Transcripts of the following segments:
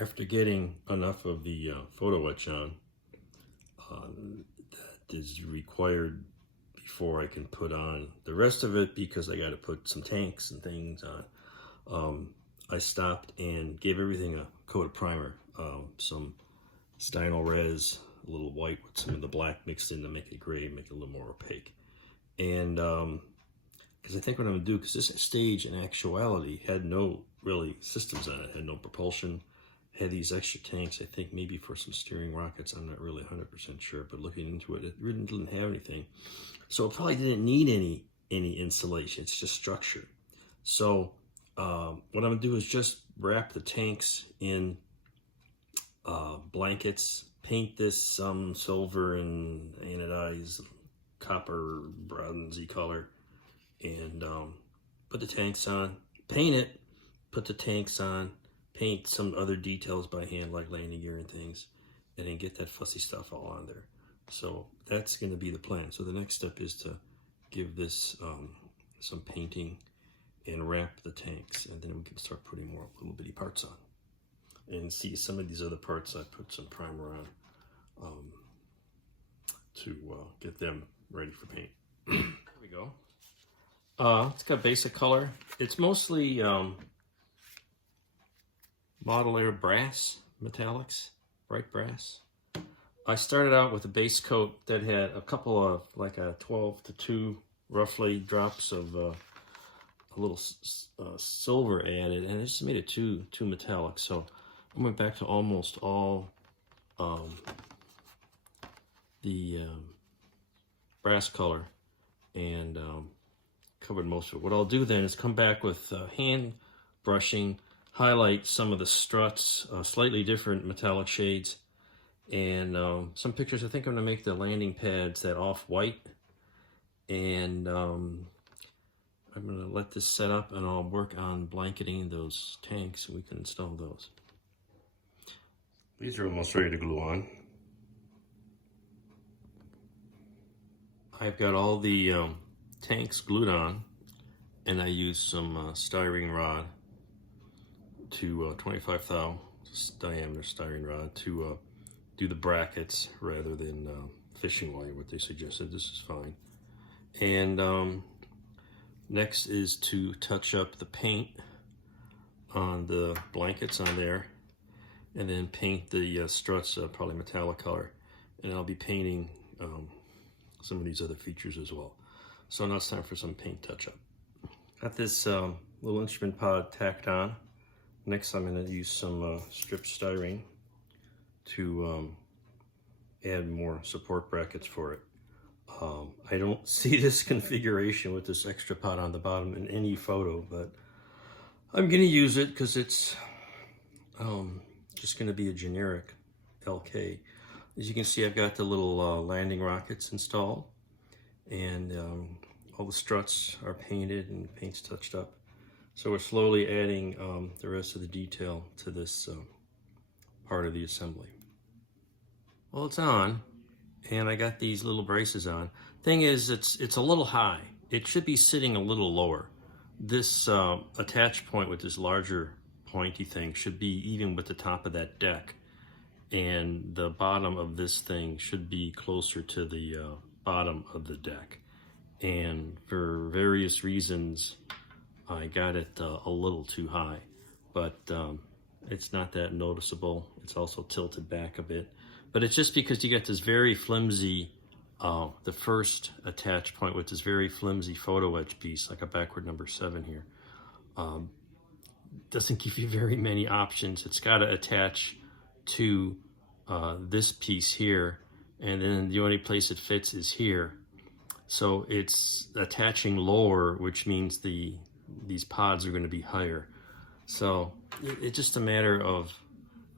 After getting enough of the photo etch on, that is required before I can put on the rest of it, because I got to put some tanks and things on. I stopped and gave everything a coat of primer, some Stino Res, a little white with some of the black mixed in to make it gray, make it a little more opaque. And because I think what I'm going to do, because this stage in actuality had no really systems on it, had no propulsion, had these extra tanks, I think maybe for some steering rockets, I'm not really 100% sure, but looking into it, it really didn't have anything. So it probably didn't need any insulation, it's just structure. So what I'm gonna do is just wrap the tanks in blankets, paint this some silver and anodized copper bronzy color, and put the tanks on, paint it, put the tanks on, paint some other details by hand like landing gear and things, and then get that fussy stuff all on there. So that's going to be the plan. So the next step is to give this some painting and wrap the tanks, and then we can start putting more little bitty parts on. And see, some of these other parts I put some primer on to get them ready for paint. There we go. It's got basic color. It's mostly Model Air brass metallics, bright brass. I started out with a base coat that had a couple of, like a 12 to 2 roughly drops of a little silver added, and it just made it too metallic. So I went back to almost all the brass color and covered most of it. What I'll do then is come back with hand brushing, highlight some of the struts, slightly different metallic shades, and some pictures. I think I'm going to make the landing pads that off-white, and I'm going to let this set up, and I'll work on blanketing those tanks so we can install those. These are almost ready to glue on. I've got all the tanks glued on, and I use some styrene rod to 25 thou diameter styrene rod to do the brackets rather than fishing wire, what they suggested. This is fine. And next is to touch up the paint on the blankets on there, and then paint the struts probably metallic color, and I'll be painting some of these other features as well. So now it's time for some paint touch-up. Got this little instrument pod tacked on. Next I'm going to use some stripped styrene to add more support brackets for it. I don't see this configuration with this extra pod on the bottom in any photo, but I'm going to use it because it's just going to be a generic LK. As you can see, I've got the little landing rockets installed, and all the struts are painted and paint's touched up. So we're slowly adding the rest of the detail to this part of the assembly. Well, it's on, and I got these little braces on. Thing is, it's a little high. It should be sitting a little lower. This attach point with this larger pointy thing should be even with the top of that deck, and the bottom of this thing should be closer to the bottom of the deck. And for various reasons, I got it a little too high, but it's not that noticeable. It's also tilted back a bit, but it's just because you got this very flimsy, the first attach point with this very flimsy photo etch piece, like a backward number 7 here. Doesn't give you very many options. It's got to attach to this piece here, and then the only place it fits is here. So it's attaching lower, which means these pods are going to be higher. So it's just a matter of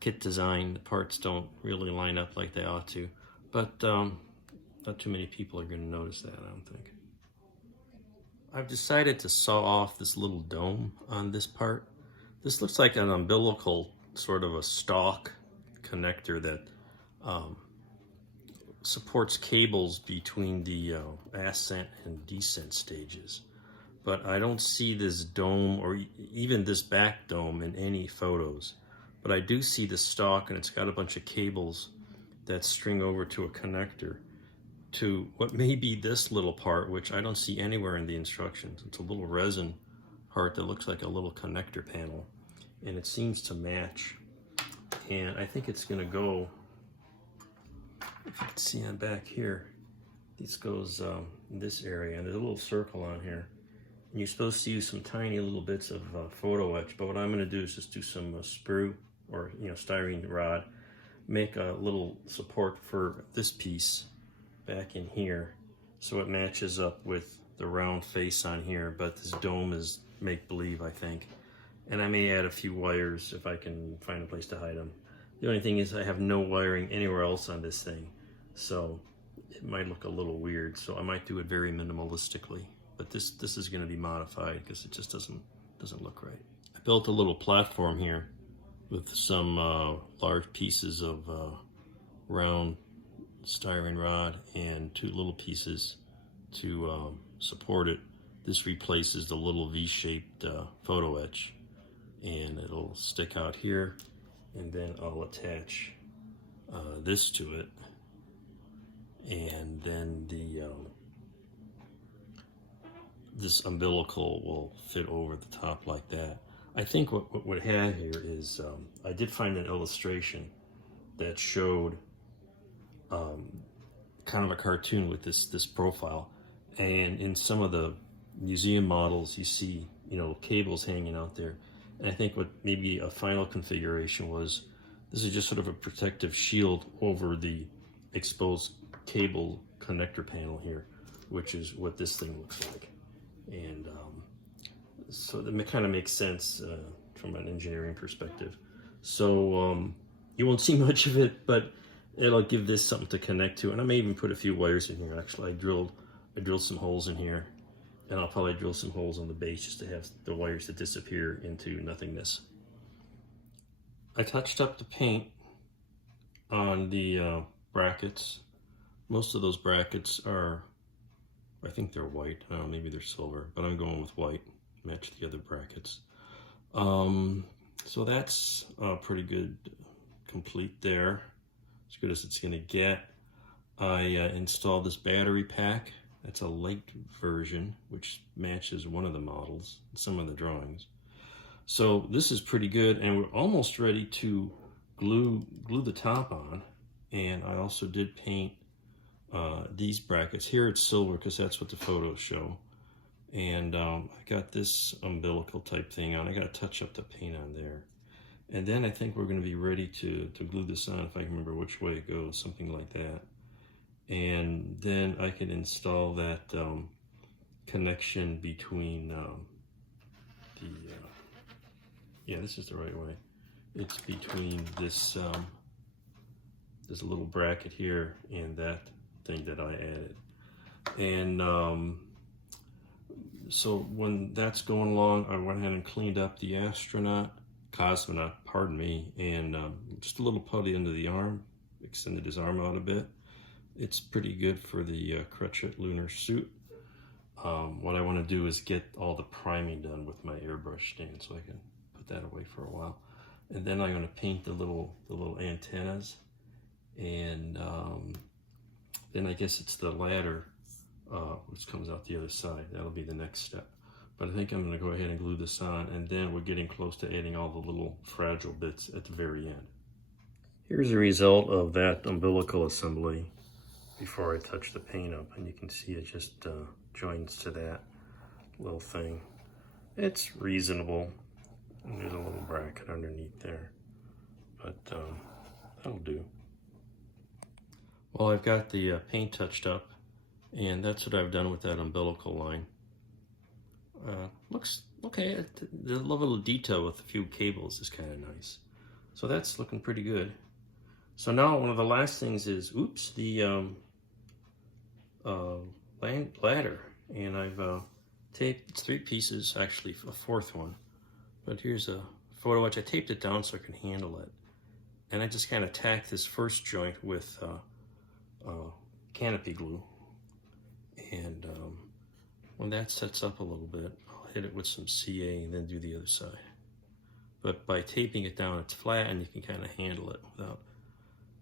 kit design. The parts don't really line up like they ought to, but not too many people are going to notice that, I don't think. I've decided to saw off this little dome on this part. This looks like an umbilical, sort of a stalk connector that supports cables between the ascent and descent stages. But I don't see this dome or even this back dome in any photos. but I do see the stalk, and it's got a bunch of cables that string over to a connector to what may be this little part, which I don't see anywhere in the instructions. It's a little resin part that looks like a little connector panel, and it seems to match. And I think it's gonna go, if you can see on back here, this goes in this area, and there's a little circle on here. And you're supposed to use some tiny little bits of photo etch, but what I'm gonna do is just do some sprue or styrene rod, make a little support for this piece back in here so it matches up with the round face on here, but this dome is make-believe, I think. And I may add a few wires if I can find a place to hide them. The only thing is I have no wiring anywhere else on this thing, so it might look a little weird, so I might do it very minimalistically. But this is going to be modified because it just doesn't look right. I built a little platform here with some large pieces of round styrene rod and 2 little pieces to support it. This replaces the little V-shaped photo etch, and it'll stick out here, and then I'll attach this to it, and then the this umbilical will fit over the top like that. I think what we have here is, I did find an illustration that showed kind of a cartoon with this profile, and in some of the museum models you see cables hanging out there, and I think what maybe a final configuration was, this is just sort of a protective shield over the exposed cable connector panel here, which is what this thing looks like. And so that kind of makes sense from an engineering perspective. So you won't see much of it, but it'll give this something to connect to. And I may even put a few wires in here. Actually, I drilled some holes in here, and I'll probably drill some holes on the base just to have the wires to disappear into nothingness. I touched up the paint on the brackets. Most of those brackets are, I think they're white. I don't know, maybe they're silver, but I'm going with white, match the other brackets. So that's pretty good, complete there. As good as it's gonna get. I installed this battery pack. That's a light version, which matches one of the models, some of the drawings. So this is pretty good, and we're almost ready to glue the top on. And I also did paint these brackets. Here it's silver because that's what the photos show. And I got this umbilical type thing on. I got to touch up the paint on there. And then I think we're going to be ready to glue this on, if I can remember which way it goes, something like that. And then I can install that connection between yeah, this is the right way. It's between this this little bracket here and that thing that I added. And so when that's going along, I went ahead and cleaned up the cosmonaut, pardon me, and just a little putty under the arm, extended his arm out a bit. It's pretty good for the Lunar suit. What I want to do is get all the priming done with my airbrush stand, so I can put that away for a while. And then I'm going to paint the little antennas, and then I guess it's the ladder which comes out the other side. That'll be the next step. But I think I'm going to go ahead and glue this on, and then we're getting close to adding all the little fragile bits at the very end. Here's the result of that umbilical assembly before I touch the paint up, and you can see it just joins to that little thing. It's reasonable. And there's a little bracket underneath there, but that'll do. Well, I've got the paint touched up, and that's what I've done with that umbilical line. Looks okay. The level of detail with a few cables is kind of nice. So that's looking pretty good. So now one of the last things is, oops, the ladder. And I've taped 3 pieces, actually a 4th one. But here's a photo etch. I taped it down so I can handle it. And I just kind of tacked this first joint with canopy glue. And when that sets up a little bit, I'll hit it with some CA and then do the other side. but by taping it down, it's flat and you can kind of handle it without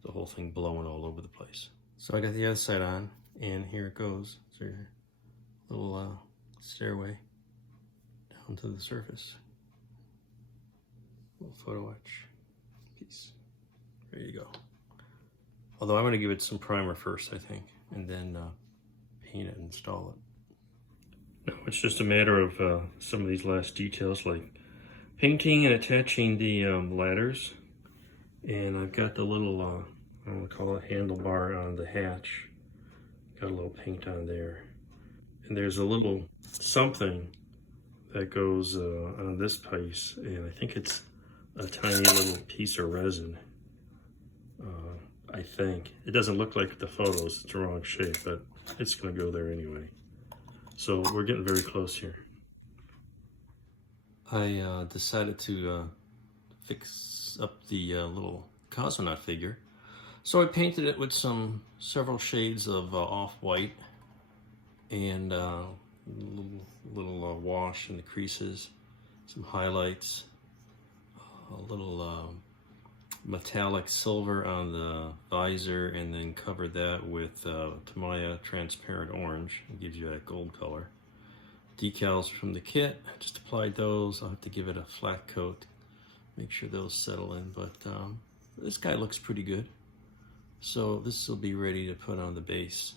the whole thing blowing all over the place. So I got the other side on, and here it goes. So a little stairway down to the surface. Little photo etch piece. Ready to go. Although I'm going to give it some primer first, I think, and then paint it and install it. Now it's just a matter of some of these last details, like painting and attaching the ladders. And I've got the little, I want to call it handlebar on the hatch. Got a little paint on there. And there's a little something that goes on this piece, and I think it's a tiny little piece of resin. I think. It doesn't look like the photos, it's the wrong shape, but it's going to go there anyway. So we're getting very close here. I decided to fix up the little cosmonaut figure. So I painted it with several shades of off-white and little wash in the creases, some highlights, a little metallic silver on the visor, and then covered that with Tamiya transparent orange. It gives you that gold color. Decals from the kit, just applied those. I'll have to give it a flat coat, make sure those settle in, but this guy looks pretty good. So this will be ready to put on the base.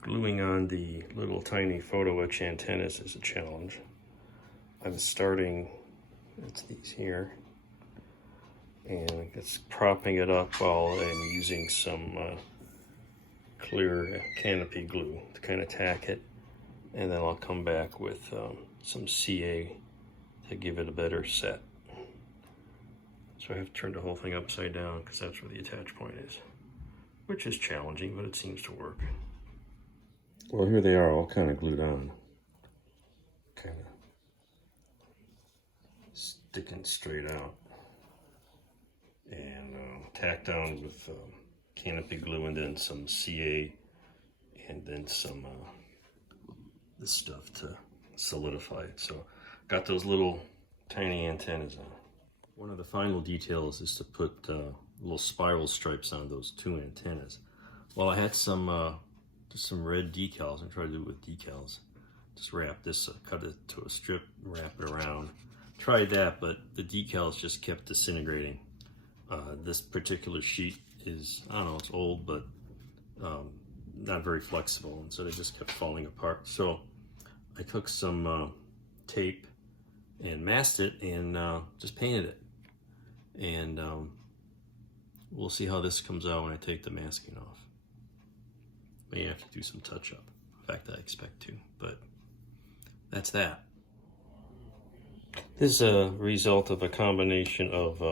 Gluing on the little tiny photo etch antennas is a challenge. I'm starting, it's these here, and it's propping it up while I'm using some clear canopy glue to kind of tack it, and then I'll come back with some CA to give it a better set. So I have to turn the whole thing upside down because that's where the attach point is, which is challenging, but it seems to work. Well, here they are all kind of glued on, kind of sticking straight out, and tacked down with canopy glue, and then some CA, and then some this stuff to solidify it. So got those little tiny antennas on. One of the final details is to put little spiral stripes on those two antennas. Well, I had some just some red decals, and tried to do it with decals. Just wrap this, cut it to a strip, wrap it around. Tried that, but the decals just kept disintegrating. This particular sheet is, I don't know, it's old, but not very flexible, and so they just kept falling apart. So I took some tape and masked it, and just painted it. And we'll see how this comes out when I take the masking off. May have to do some touch-up. In fact, I expect to, but that's that. This is a result of a combination of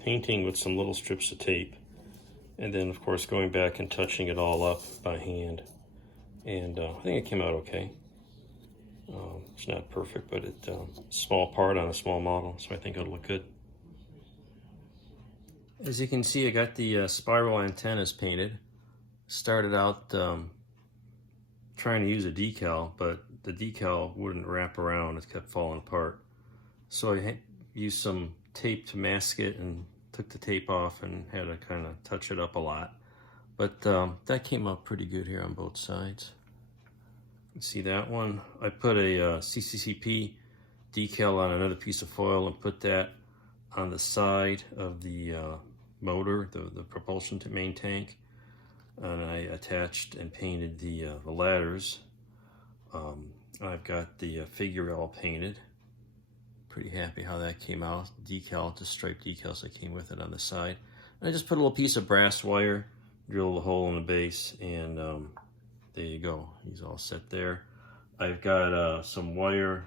painting with some little strips of tape, and then of course going back and touching it all up by hand. And I think it came out okay. It's not perfect, but it's a small part on a small model, so I think it'll look good. As you can see, I got the spiral antennas painted. Started out trying to use a decal, but the decal wouldn't wrap around. It kept falling apart. So I used some tape to mask it, and took the tape off and had to kind of touch it up a lot. But that came out pretty good here on both sides. You can see that one. I put a CCCP decal on another piece of foil and put that on the side of the motor, the propulsion to main tank. And I attached and painted the ladders. I've got the figure all painted. Pretty happy how that came out. Decal, just striped decals that came with it on the side. And I just put a little piece of brass wire, drilled a hole in the base, and there you go. He's all set there. I've got some wire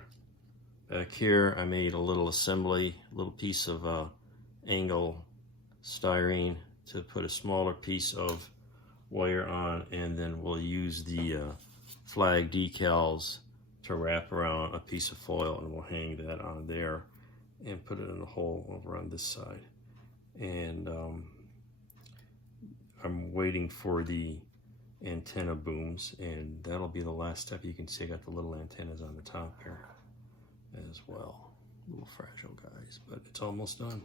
back here. I made a little assembly, a little piece of angle styrene to put a smaller piece of wire on, and then we'll use the flag decals to wrap around a piece of foil, and we'll hang that on there and put it in a hole over on this side. And I'm waiting for the antenna booms, and that'll be the last step. You can see I got the little antennas on the top here as well. A little fragile, guys, but it's almost done.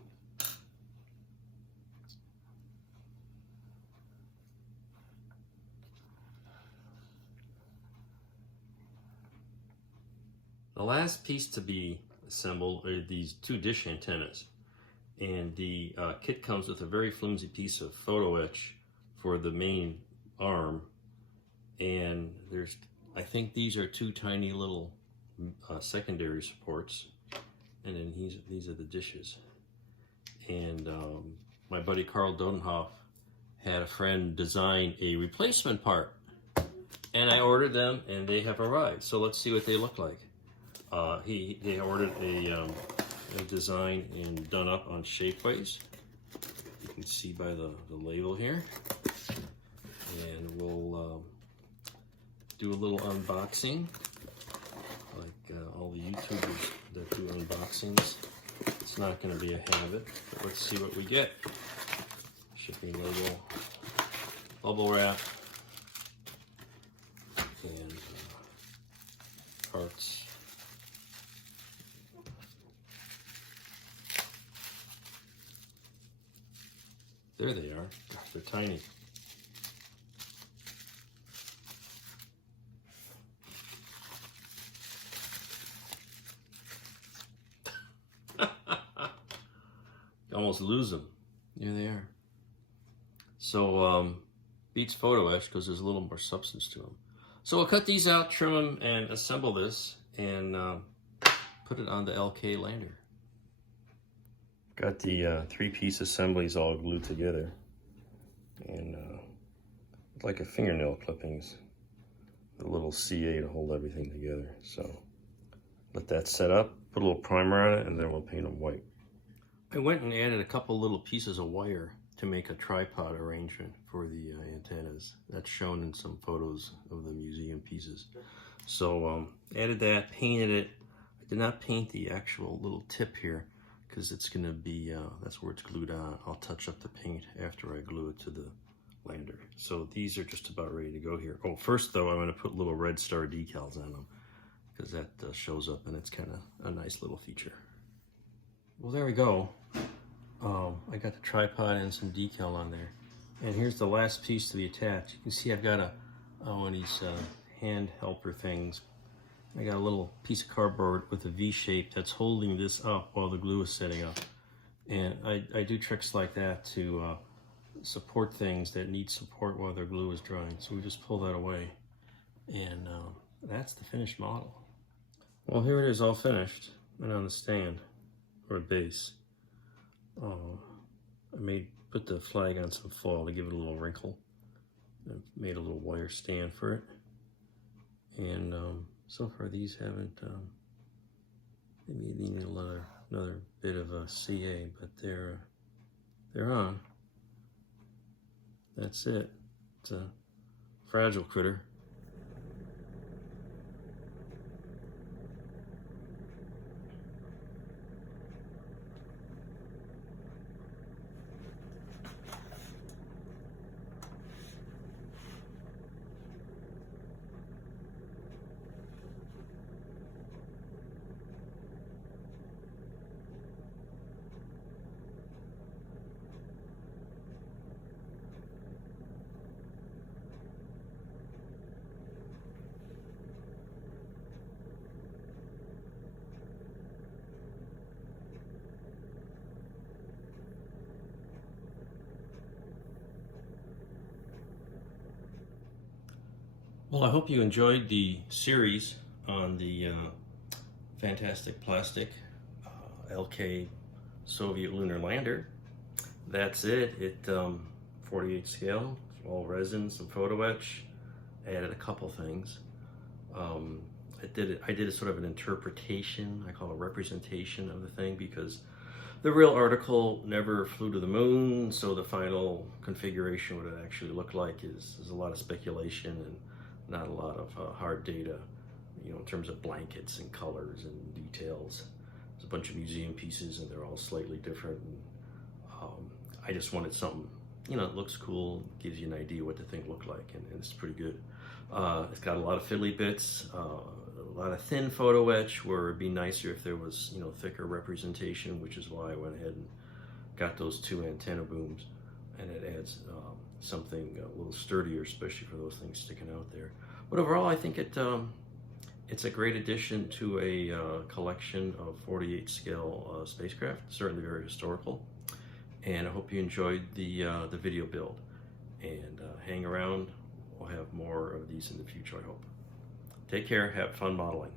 The last piece to be assembled are these two dish antennas. And the kit comes with a very flimsy piece of photo etch for the main arm. And there's, I think these are two tiny little secondary supports. And then these are the dishes. And my buddy Carl Dodenhoff had a friend design a replacement part. And I ordered them and they have arrived. So let's see what they look like. They ordered a design and done up on Shapeways. You can see by the label here. And we'll do a little unboxing, like all the YouTubers that do unboxings. It's not going to be a habit, but let's see what we get. Shipping label, bubble wrap, and parts. There they are. Gosh, they're tiny. You almost lose them. There they are. So beats photo etch because there's a little more substance to them. So we'll cut these out, trim them, and assemble this, and put it on the LK lander. Got the three-piece assemblies all glued together, and like a fingernail clippings, a little CA to hold everything together. So let that set up, put a little primer on it, and then we'll paint them white. I went and added a couple little pieces of wire to make a tripod arrangement for the antennas. That's shown in some photos of the museum pieces. So added that, painted it. I did not paint the actual little tip here, because it's going to be, that's where it's glued on. I'll touch up the paint after I glue it to the lander. So these are just about ready to go here. Oh, first though, I'm going to put little red star decals on them, because that shows up and it's kind of a nice little feature. Well, there we go. I got the tripod and some decal on there. And here's the last piece to be attached. You can see I've got one of these hand helper things. I got a little piece of cardboard with a V shape that's holding this up while the glue is setting up. And I do tricks like that to support things that need support while their glue is drying. So we just pull that away, and that's the finished model. Well, here it is all finished and on the stand, or base. I put the flag on some foil to give it a little wrinkle. I made a little wire stand for it. And so far these haven't, maybe they need another bit of a CA, but they're on. That's it. It's a fragile critter. Well, I hope you enjoyed the series on the fantastic plastic LK Soviet lunar lander. That's it. 48 scale, all resin, some photo etch. I added a couple things. I did a sort of an interpretation, I call it a representation of the thing, because the real article never flew to the moon, so the final configuration, what it actually looked like, is a lot of speculation and not a lot of hard data, you know, in terms of blankets and colors and details. There's a bunch of museum pieces and they're all slightly different. And, I just wanted something, you know, it looks cool, gives you an idea what the thing looked like, and it's pretty good. It's got a lot of fiddly bits, lot of thin photo etch, where it'd be nicer if there was, you know, thicker representation, which is why I went ahead and got those 2 antenna booms, and it adds something a little sturdier, especially for those things sticking out there. But overall, I think it's a great addition to a collection of 48 scale spacecraft. Certainly very historical, and I hope you enjoyed the video build. And hang around, we'll have more of these in the future, I hope. Take care, have fun modeling.